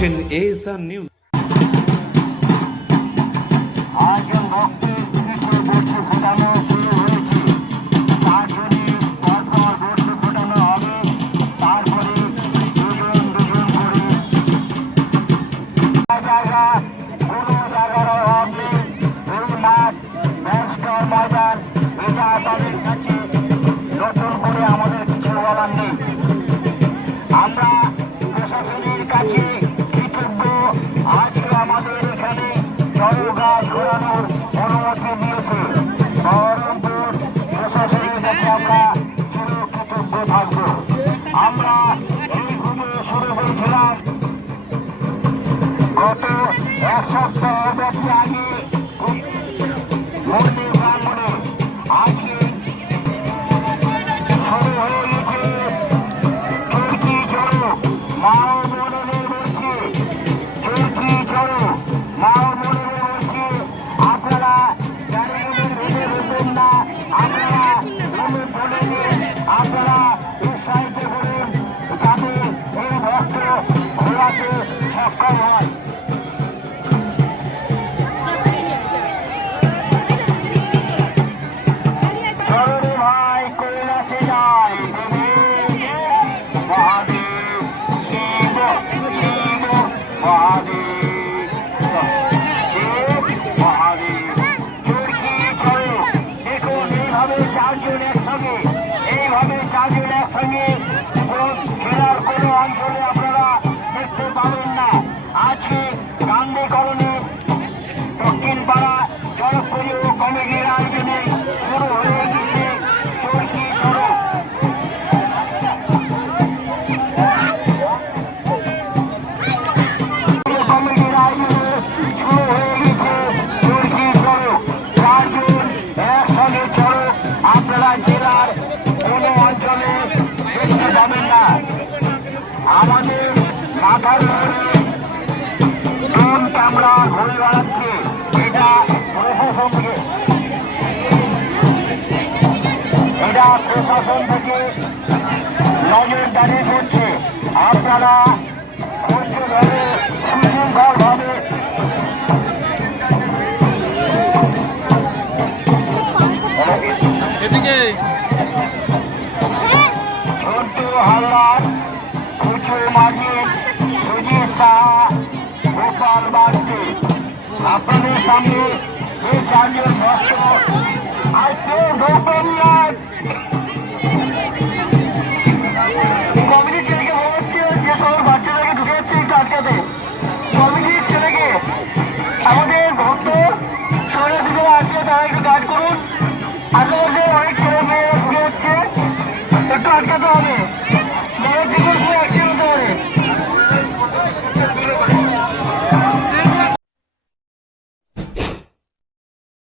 দেখছেন ASR news আজকের আমরা এই পুজো শুরু করেছিলাম। গত এক সপ্তাহ ব্যাপী আগে মন্দির প্রাঙ্গণে। আজকে শুরু হয়ে গেছে চরকি চড়ো। মা ও বোনেদের বলছি চরকি চড়ো। মা ও বলছি আপনারা দাঁড়িয়ে ভেবে বলবেন না, আপনারা আপনারা পাবেন না। আমাদের মাথার উপরে ড্রোন ক্যামেরা ঘুরে বেড়াচ্ছে। এটা প্রশাসন থেকে এটা প্রশাসন থেকে নজরদারি করছে। আপনারা কুচু মাঝির সুজিত সাহা গোপাল বাগদি আপনাদের সামনে যে চারজন ভক্ত আর কেউ ঢুকবেন না